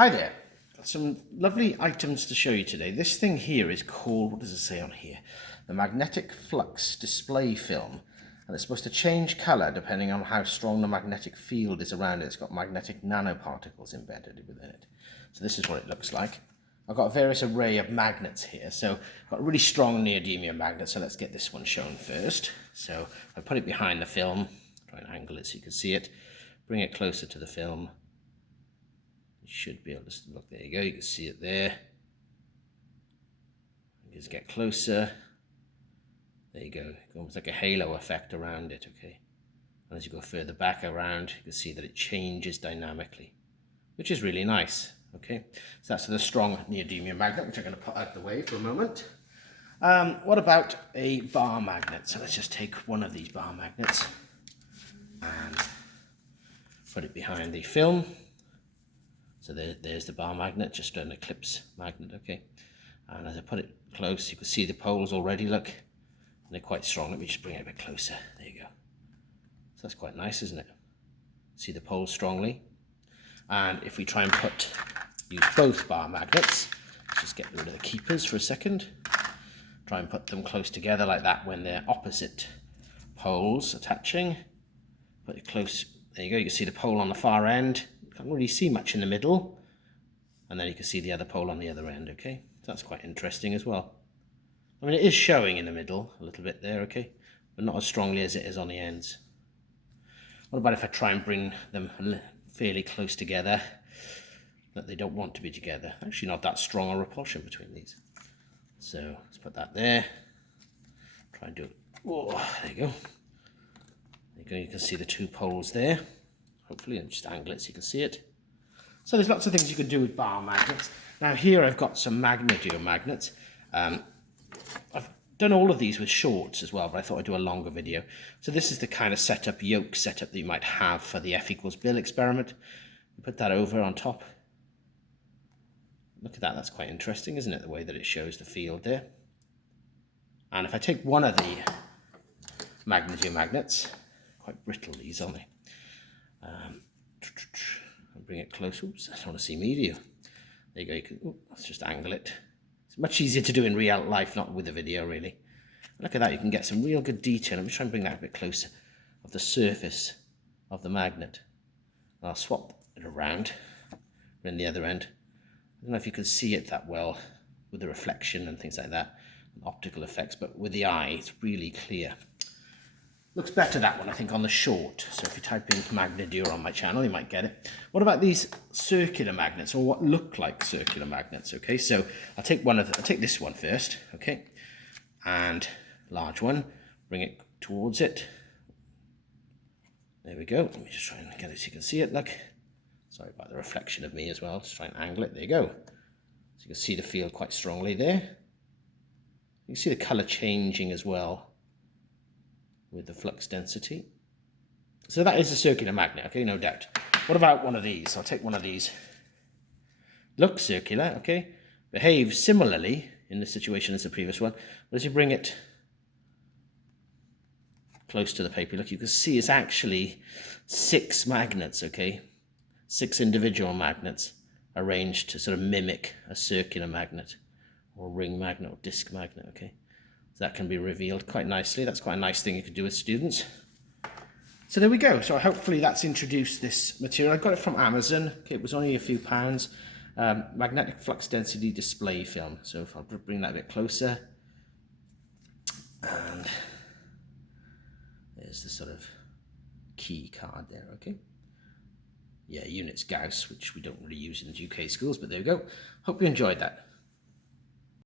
Hi there, got some lovely items to show you today. This thing here is called, what does it say on here? The Magnetic Flux Display Film. And it's supposed to change colour depending on how strong the magnetic field is around it. It's got magnetic nanoparticles embedded within it. So this is what it looks like. I've got a various array of magnets here. So I've got a really strong neodymium magnet, so let's get this one shown first. So I put it behind the film, try and angle it so you can see it, bring it closer to the film. Should be able to look, there you go, you can see it there. Just get closer, there you go, almost like a halo effect around it, okay. And as you go further back around, you can see that it changes dynamically, which is really nice, okay. So that's the strong neodymium magnet, which I'm going to put out of the way for a moment. What about a bar magnet? So let's just take one of these bar magnets and put it behind the film. So there's the bar magnet, just an eclipse magnet, okay. And as I put it close, you can see the poles already, look. And they're quite strong. Let me just bring it a bit closer. There you go. So that's quite nice, isn't it? See the poles strongly. And if we try and use both bar magnets, just get rid of the keepers for a second. Try and put them close together like that when they're opposite poles attaching. Put it close, there you go. You can see the pole on the far end. Can't really see much in the middle, and then you can see the other pole on the other end, okay. So that's quite interesting as well. I mean, it is showing in the middle a little bit there, okay, but not as strongly as it is on the ends. What about if I try and bring them fairly close together, that they don't want to be together? Actually not that strong a repulsion between these. So let's put that there, try and do it. Oh, there you go. There you go, you can see the two poles there. Hopefully, and just angle it so you can see it. So there's lots of things you can do with bar magnets. Now here I've got some Magnedio magnets. I've done all of these with shorts as well, but I thought I'd do a longer video. So this is the kind of setup, yoke setup that you might have for the F equals Bill experiment. You put that over on top. Look at that, that's quite interesting, isn't it? The way that it shows the field there. And if I take one of the Magnedio magnets, quite brittle these, aren't they? I'll bring it close. Oops, I don't want to see me, do you? There you go. You can, let's just angle it. It's much easier to do in real life, not with a video, really. Look at that. You can get some real good detail. Let me try and bring that a bit closer of the surface of the magnet. I'll swap it around in the other end. I don't know if you can see it that well with the reflection and things like that, and optical effects, but with the eye, it's really clear. Looks better, that one, I think, on the short. So if you type in Magnedio on my channel, you might get it. What about these circular magnets, or what look like circular magnets? Okay, so I'll take this one first, okay, and large one, bring it towards it. There we go. Let me just try and get it so you can see it. Look, sorry about the reflection of me as well. Just try and angle it. There you go. So you can see the field quite strongly there. You can see the color changing as well with the flux density. So that is a circular magnet, okay, no doubt. What about one of these? I'll take one of these. Looks circular, okay, behaves similarly in this situation as the previous one, but as you bring it close to the paper, look, you can see it's actually 6 magnets, okay, 6 individual magnets arranged to sort of mimic a circular magnet or ring magnet or disc magnet, okay. That can be revealed quite nicely. That's quite a nice thing you could do with students. So there we go. So hopefully that's introduced this material. I got it from Amazon. Okay, it was only a few pounds. Magnetic flux density display film. So if I'll bring that a bit closer. And there's the sort of key card there, okay. Yeah, units Gauss, which we don't really use in the UK schools, but there we go. Hope you enjoyed that.